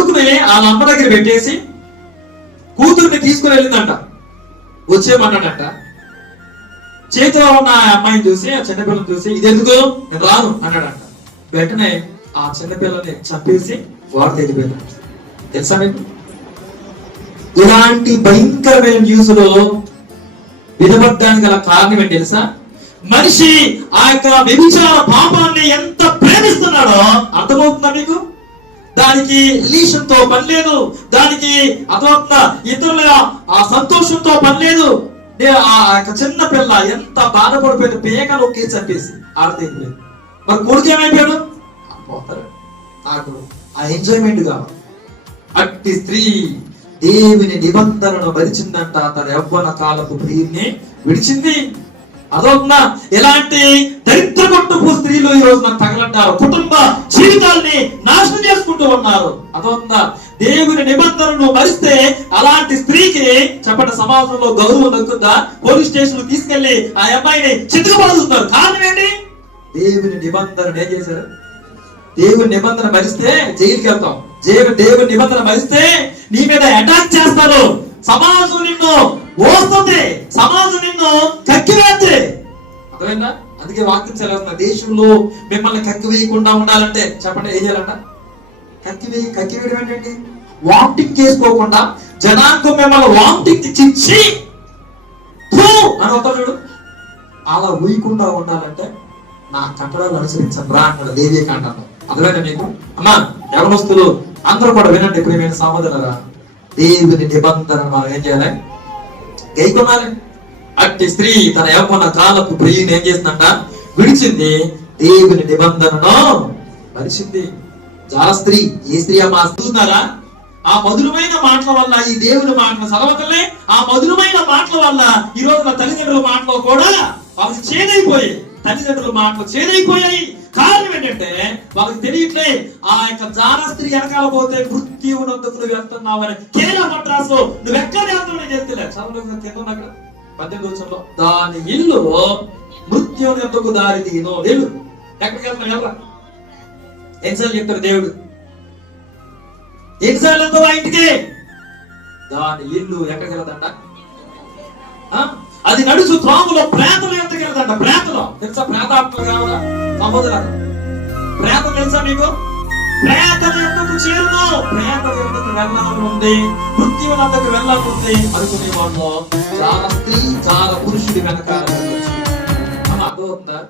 కొడుకుని వాళ్ళ అమ్మ దగ్గర పెట్టేసి కూతుర్ని తీసుకుని వెళ్ళిందంట. వచ్చేయమన్నాడంట. చేతిలో ఉన్న ఆ అమ్మాయిని చూసి ఆ చిన్నపిల్లని చూసి ఇది ఎందుకు నేను రాను అన్నాడంట. వెంటనే ఆ చిన్నపిల్లని చంపేసి వాడు తెలిపోయాడు తెలుసా మీకు? ఇలాంటి భయంకరమైన న్యూస్లో వినబడ్డానికి గల కారణం ఏంటి తెలుసా? మనిషి ఆ యొక్క వ్యభిచార పాపాన్ని ఎంత ప్రేమిస్తున్నాడో అంత దానికి రిలేషన్తో పని లేదు. దానికి అర్థమవుతుందా ఇతరుల ఆ సంతోషంతో పని లేదు. నే- ఆ యొక్క చిన్న పిల్ల ఎంత బాధపడిపోయిన పేకలు ఒకే చంపేసి ఆడతైపోయింది మరి కొడుకు ఏమైపోయాడు? పోతారు నాకు ఆ ఎంజాయ్మెంట్ కావాలి అట్టి స్త్రీ దేవుని నిబంధనను భరిచిందంట తన యవ్వన కాలపు ప్రియుని విడిచింది. అదవుతుందా ఎలాంటి దరిద్ర కొట్టుకు స్త్రీలు ఈ రోజు నాకు తగలంటారు? కుటుంబ జీవితాల్ని ఉన్నారు. అదొందా దేవుని నిబంధనను మరిస్తే అలాంటి స్త్రీకి చెప్పండి సమాజంలో గౌరవం దక్కుతుందా పోలీస్ స్టేషన్ తీసుకెళ్ళి ఆ అమ్మాయిని చితుకుపడుతున్నారు కారణం ఏంటి? దేవుని నిబంధన ఏం చేశారు? దేవుని నిబంధన మరిస్తే జైలుకి వెళ్తాం. దేవుని దేవుని నిబంధన మరిస్తే నీ మీద అటాక్ చేస్తారు సమాజం నిన్ను ఓస్తుంది సమాజం నిన్ను కక్కివేస్తే అర్థమైందా? అందుకే వాక్యం సెలవుతున్న దేశంలో మిమ్మల్ని కక్కి వేయకుండా ఉండాలంటే చెప్పండి ఏం చేయాలంట? కత్తివే కత్తివేయడం ఏంటండి వామిటింగ్ చేసుకోకుండా జనాంగం మిమ్మల్ని వామిటింగ్ ఇచ్చి అని వస్తాడు చూడు. అలా ఊయకుండా ఉండాలంటే నా కట్టడాలు అనుసరించరా అన్నాడు దేవీ కాండంలో అర్థమైనా మీకు? అమ్మా యవనస్తులు అందరూ కూడా వినండి ప్రియమైన సహోదరులరా. దేవుని నిబంధన మనం ఏం చేయాలి? గైకొనాలి. అట్టి స్త్రీ తన యవ్వన కాలపు ప్రియుని ఏం చేసిందంట? విడిచింది దేవుని నిబంధనను మరిచింది. చాలా స్త్రీ ఏ స్త్రీ అమ్మా చూస్తున్నారా ఆ మధురమైన మాటల వల్ల ఈ దేవుని మాటలు చదవకలే ఆ మధురమైన మాటల వల్ల ఈ రోజు నా తల్లిదండ్రుల మాటలు కూడా వాళ్ళకి చేదైపోయాయి. తల్లిదండ్రుల మాటలు చేదైపోయాయి. కారణం ఏంటంటే వాళ్ళకి తెలియట్లే ఆ యొక్క జాన స్త్రీ వెనకాల పోతే మృత్యువునందుకు నువ్వు వెళ్తున్నావని కేరళ మద్రాసు నువ్వు ఎక్కడ వెళ్తున్నావు నేను చెప్తలే చదవలేదు కింద అక్కడ? పద్దెనిమిది వచ్చంలో దాని ఇల్లు మృత్యువుని ఎందుకు దారి దిగినో వెళ్ళు. ఎక్కడికి వెళ్తున్నావు? వెళ్ళరా ఎన్నిసార్లు చెప్తారు దేవుడు. ఎన్నిసార్లు వెళ్తావు ఆ ఇంటికి. దాని ఇల్లు ఎక్కడికి వెళ్తాంట అది నడుచు త్రోములో ప్రేతలు ఎంతకి వెళ్తాడ ప్రేతలో. తెలుసా? ప్రేతాత్మ కావాలా? సహోదరు ప్రేతం తెలుసా మీకు? ప్రేతం ఎందుకు చేరును. ప్రేతం ఎందుకు వెళ్ళాలనుంది మృత్యువునందుకు వెళ్ళాలనుంది అనుకునే వాళ్ళు చాలా స్త్రీ చాలా పురుషుడి వెనకాల ఉండొచ్చు. అమ్మ, అర్థమవుతుందా?